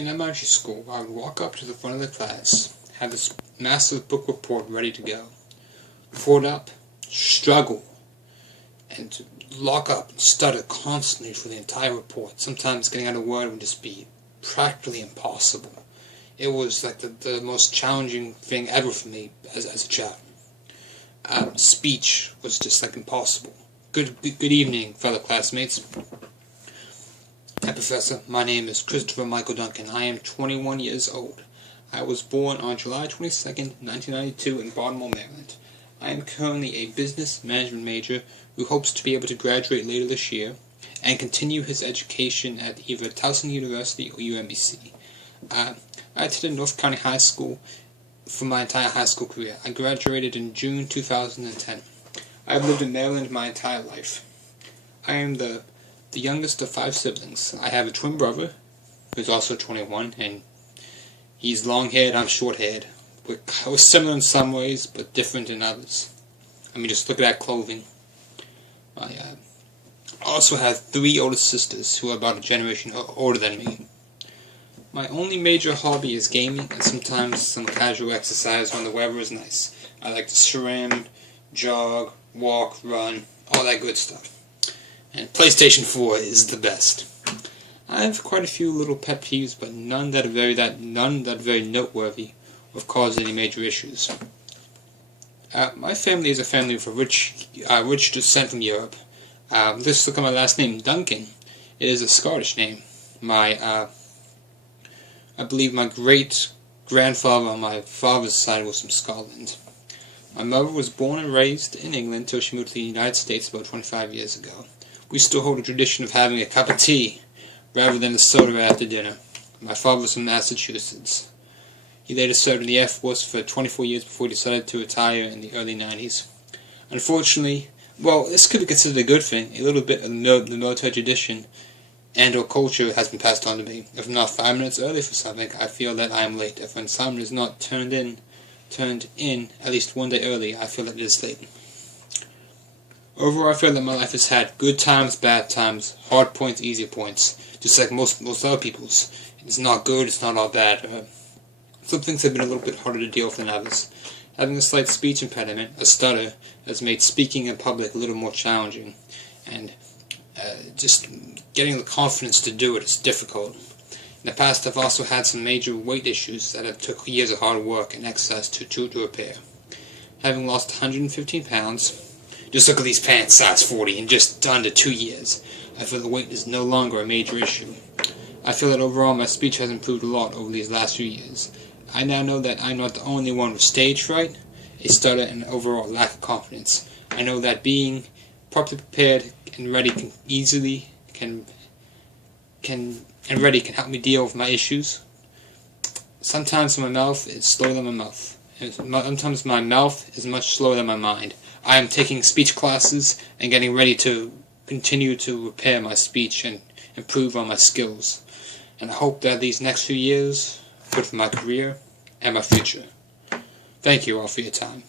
In elementary school, I would walk up to the front of the class, have this massive book report ready to go, report up, struggle, and to lock up and stutter constantly for the entire report. Sometimes getting out a word would just be practically impossible. It was like the most challenging thing ever for me as a child. Speech was just like impossible. Good evening, fellow classmates. Hi, Professor. My name is Christopher Michael Duncan. I am 21 years old. I was born on July 22nd, 1992 in Baltimore, Maryland. I am currently a business management major who hopes to be able to graduate later this year and continue his education at either Towson University or UMBC. I attended North County High School for my entire high school career. I graduated in June 2010. I have lived in Maryland my entire life. I am the youngest of 5 siblings. I have a twin brother who's also 21, and he's long-haired, I'm short-haired. We're similar in some ways, but different in others. I mean, just look at that clothing. I also have 3 older sisters who are about a generation older than me. My only major hobby is gaming and sometimes some casual exercise when the weather is nice. I like to swim, jog, walk, run, all that good stuff. And PlayStation 4 is the best. I have quite a few little pet peeves, but none that are very noteworthy or cause any major issues. My family is a family of rich descent from Europe. Just look at my last name, Duncan. It is a Scottish name. I believe my great-grandfather on my father's side was from Scotland. My mother was born and raised in England until she moved to the United States about 25 years ago. We still hold a tradition of having a cup of tea rather than a soda after dinner. My father was from Massachusetts. He later served in the Air Force for 24 years before he decided to retire in the early 90s. Unfortunately, well, this could be considered a good thing. A little bit of the military tradition and or culture has been passed on to me. If I'm not 5 minutes early for something, I feel that I am late. If an assignment is not turned in at least one day early, I feel that it is late. Overall, I feel that my life has had good times, bad times, hard points, easy points, just like most other people's. It's not good, it's not all bad. Some things have been a little bit harder to deal with than others. Having a slight speech impediment, a stutter, has made speaking in public a little more challenging, and just getting the confidence to do it is difficult. In the past, I've also had some major weight issues that have took years of hard work and exercise to repair. Having lost 115 pounds, just look at these pants, size 40, in just under 2 years, I feel the weight is no longer a major issue. I feel that overall my speech has improved a lot over these last few years. I now know that I'm not the only one with stage fright, a stutter, and an overall lack of confidence. I know that being properly prepared and ready can help me deal with my issues. Sometimes my mouth is slower than my mouth. Sometimes my mouth is much slower than my mind. I am taking speech classes and getting ready to continue to repair my speech and improve on my skills. And I hope that these next few years are good for my career and my future. Thank you all for your time.